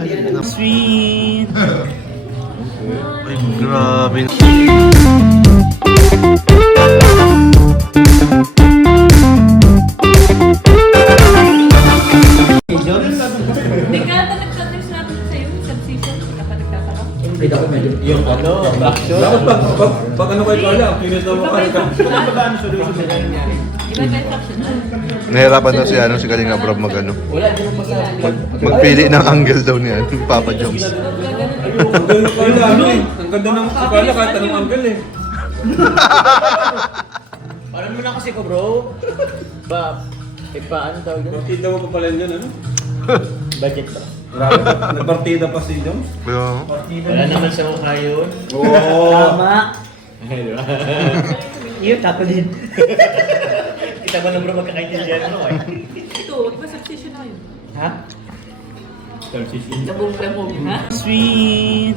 Sweet. Ay, grabe. Nagka-nag-submission natin sa'yo, submission, kapag nagtataka. Hindi ako medyo yung action. Dapat pag ano kayo kala, kinis na mukha ka. Iba ka instruction. Nahirapan daw si Kalinga Brab mag-ano. Wala, hindi mo pa Magpili ng angle daw niya, Papa Jones. Ang ganda ng kala, ano eh. Ang ganda ng kala kahit anong angle eh. Parang mo na kasi ko, bro. Paano tawag yun? Partida mo pa pala yun, ano? Budget ba? Grabe, nagpartida pa si Jones. Pero, Wala naman sa mukha yun. Oo. Tama. Yun, tako din. Kita mo na bro magkakaintindihan mo eh. Ito, di ba submission na yun? Ha? Labog-labog, ha? sweet.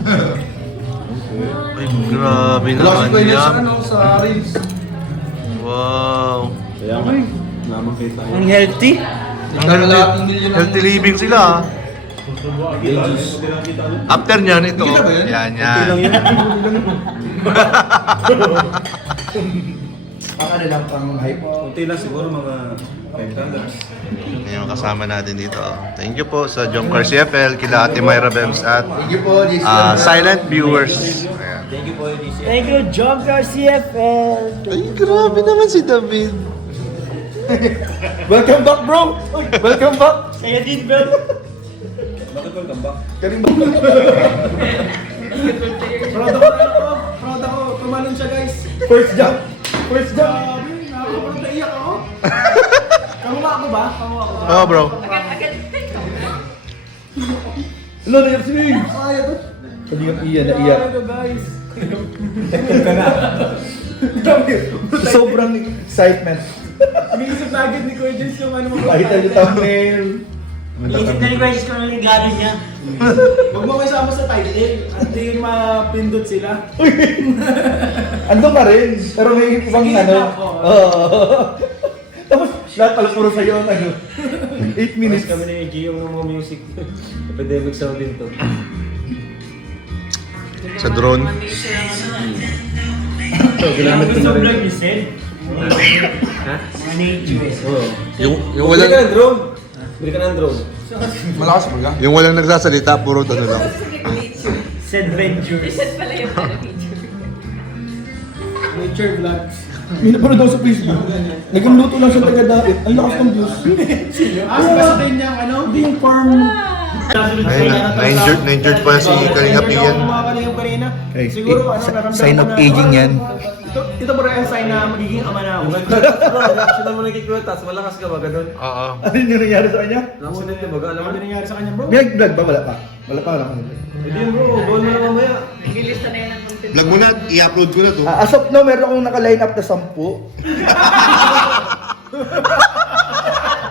Ay, grabe naman yan. sa Reels. Wow. Kaya nga, naman kita yun. Ang healthy. Healthy living sila. After niyan, ito. Kita ba yan? Yan, Lang yan. yun. Ang ano lang pang hype. Kunti lang siguro mga $5. Ngayon kasama natin dito. Thank you po sa Jomcar CFL, kila Ate Myra Bems at Thank you po, JC. silent viewers. Ayan. Thank you, Jomcar CFL. Ay, grabe naman si David. Welcome back, bro! Welcome back! Kaya din, bro. Bakit welcome back? Proud ako, proud ako. Tumalon siya, guys. First jump. First jump. Nakakapag naiyak ako. Kamuha ako ba? Kamuha ako ba? Oh, bro. Agad-agad. Hello, naiyak si Ming. Kaya to. Kanina iyan, naiyak. Kaya guys. Grabe. Sobrang excitement. Iniisip na agad ni Kuya Jens yung ano mo. Pakita niyo thumbnail. Iisip na ni Bryce kung ano yung gano niya. Huwag mo kasama sa title at di mapindot sila. Ando pa rin, pero may ibang Sige, ano. oo. Oo. Tapos lahat pala puro sa'yo ang ano. 8 minutes. Kami ni Gio ng mga music. Epidemic sound din to. Sa drone. Ito, ginamit ko na rin. Ha? Mga nature. Oo. Yung Bili walang, ka ng drone. Bili ka ng drone. Malakas ba? yung walang nagsasalita, puro ano lang. Adventure. Reset pala yung video. Nature vlogs. May napanood daw sa Facebook. Nagluto lang siya taga-dait. Ang lakas ng views. Basta din yung ano? Hindi yung farm. Ay, na-injured pa si Kalinga Pian. Kumakalingap kanina. Ay, Siguro ano, naramdaman sign of ko na- aging yan. Ito ba rin ang sign na magiging ama na ako? Reaction mo nagkikita, tapos malakas ka ba, ganun? Oo. Ano yung nangyari sa kanya? Accident ka ba? Alam mo Ano na nangyari sa kanya bro? May nag-vlog ba? Wala pa. Wala pa, wala pa. Hindi bro, doon mo na mamaya. Nilista na yan ang content. Vlog mo na, i-upload ko na to. As of now, meron akong naka-line up na 10.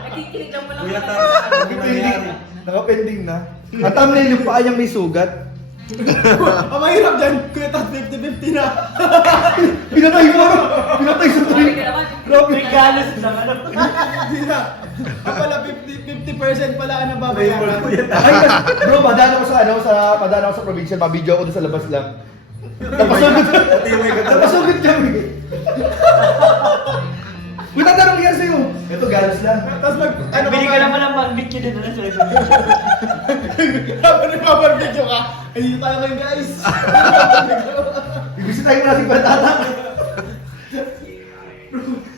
Nakikinig lang mo lang. Kuya Tar, ano nangyari? Naka-pending na. Ang thumbnail yung paa niyang may sugat. Ang mahirap dyan, Kuya Tat, 50-50 na. Pinatay mo! Pinatay sa Sorry tuloy! ka naman. Grabe! Regalos lang ano. Hindi na. Ang pala 50% pala ang nababayaran. Ay, bro, padaan ako sa probinsya, mabidyo ako doon sa labas lang. Napasugod kami. Wala na nangyari sa'yo. Ito, galas lang. Tapos ano Bili ka naman ng magbit ka din na sa Habang nagpapag-video ka, ayun tayo ngayon guys. Bibisi tayo natin patata.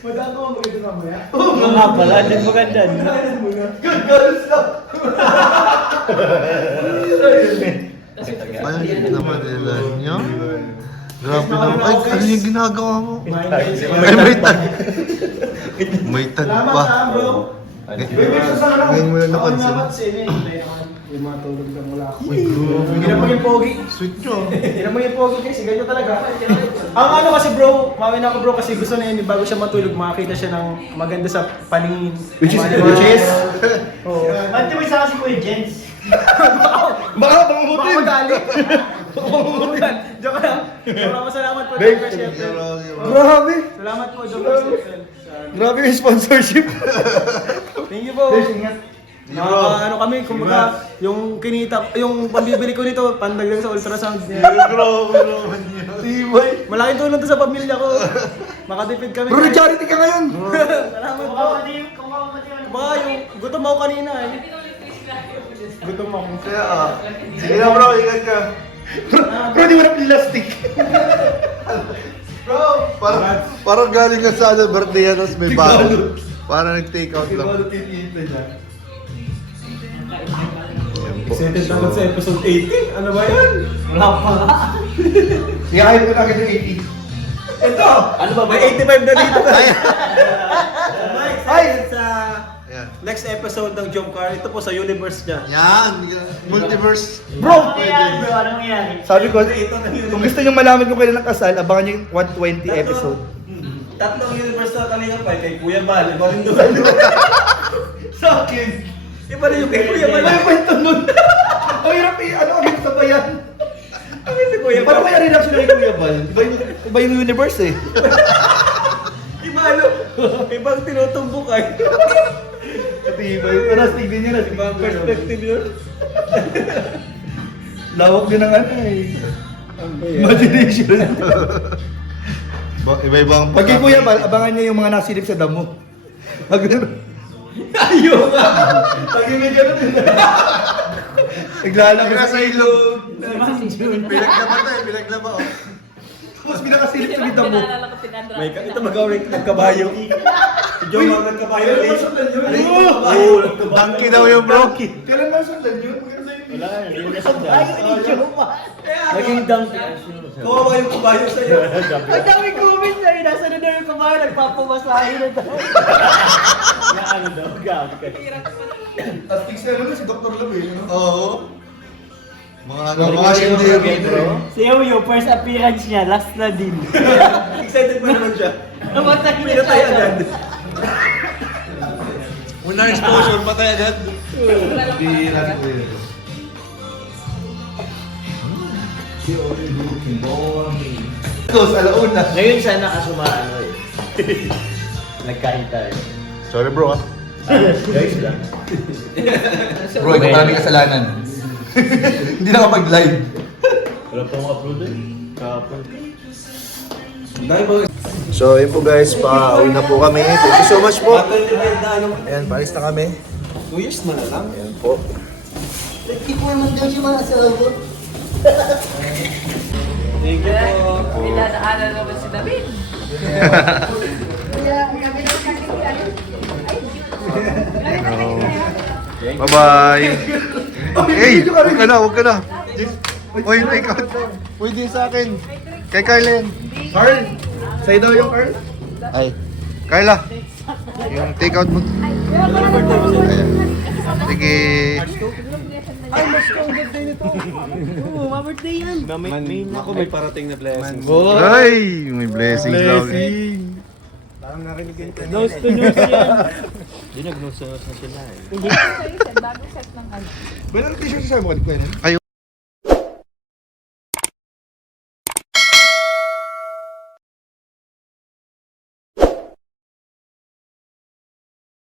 Madaan ko ang maganda mamaya. Oo nga pala, din maganda. Good, galas lang. Ay, naman nila niya. Grabe naman. Ay, ano yung ginagawa mo? Ay, may tan. May tan Salamat pa. ha bro. Ngayon mo na napansin. Yung mga tulog lang wala ako. Uy, grabe Hindi na mo yung pogi. Sweet nyo. Hindi na mo yung pogi guys, ganyan talaga. Ang ano kasi bro, mawin ako bro kasi gusto na yun, bago siya matulog, makakita siya ng maganda sa paningin. Which is, Oo. Ba't mo isa kasi Kuya Jens? baka Baka pangungutin. madali. Joke lang. Maraming salamat po, Babe, Dr. Sheffield. Grabe. Salamat po, Dr. Sheffield. Grabe yung sponsorship. Thank you po. Guys, ingat. Ano kami, kumbaga, yung kinita, yung pambibili ko nito, pandagdag sa ultrasound. Grabe naman yun. Tibay. Malaking tulong to sa pamilya ko. Makatipid kami. Bro, charity ka ngayon! Salamat bro. Baka yung gutom ako kanina eh. Gutom ako. Kaya sige na bro, ingat ka. Bro, di mo na plastic. Bro, parang galing ka sa birthday tapos may bago. Parang nag-take out lang. titita niya. Yan po. Excited na sa episode 80? Ano ba yan? Wala pa nga. Iyakin ko na agad yung 80. Ito! Ano ba? May 85 na dito. Ay! Sa Yan. next episode ng Jump Car, ito po sa universe niya. Yan. Multiverse. Bro! Ano mangyari? Sabi ko, kung gusto nyo malaman kung kailan ang kasal, abangan nyo yung 120 episode. Tatlong universe na kanina pa, kay Kuya Bal, iba rin doon. Sa akin! Iba rin yung kay Kuya Bal. Ano yung kwento nun? Ang hirap ano agad sa bayan? Ang si Kuya Bal. Paano kaya reaction ni Kuya Bal? Iba yung universe eh. Iba ano? Ibang tinutumbok ay. Iba yung tignan nyo na. Ibang perspective yun. Lawak din ang ano eh. Imagination. Iba-ibang Pag kay Kuya Bal, abangan nyo yung mga nasilip sa damo. Pag Ayaw nga. Pag hindi ganun din. Naglalabas Nasa ilog. Pinaglaba tayo, pinaglaba oh. Tapos pinakasilip sa damo. Pinaalala ko pinadra. May ito magawin nagkabayo. Si John ang nagkabayo. Kailan masaktan yun? Donkey daw yung bro. Kailan masaktan yun? Wala, hindi mo nasaktan. Naging donkey. Kawawa yung kabayo sa'yo. Ang daming comments na yun. Nasa na daw yung kumain, nagpapamasahe na daw. Ano daw, gabi ka. Tapos fix na naman si Dr. Love eh. Oo. Mga sindiri bro. Si Euyo, first appearance niya, last na din. Excited pa naman siya. Namatay na Pinatay agad. Unang exposure, patay agad. Tapos alauna. Ngayon siya nakasumaano eh. Nagkain tayo. Sorry bro ah. Guys lang. Bro, ikaw maraming kasalanan. Hindi na kapag-live. Wala pa akong upload eh. Kahapon. So yun po guys, pauwi na po kami. Thank you so much po. Ayan, palis na kami. 2 years na lang. Ayan po. Thank you po. Pinadaanan naman si David. Bye-bye. Hey, huwag ka na, huwag ka na. Uy, take out. Pwede sa akin. Kay Carlen. Carl! Sa'yo daw yung Carl? Ay, Carla. Yung take out mo. Ayan. Sige. Ay, mas kong birthday nito. Oo, ma-birthday yan. Ako may parating na blessings. Ay, may blessings daw. Parang narinig yun. Nose to nose yan. Hindi nag-nose na sila eh. Bagong set ng ano. Well, ano t-shirt sa'yo mo? Kayo? Kayo.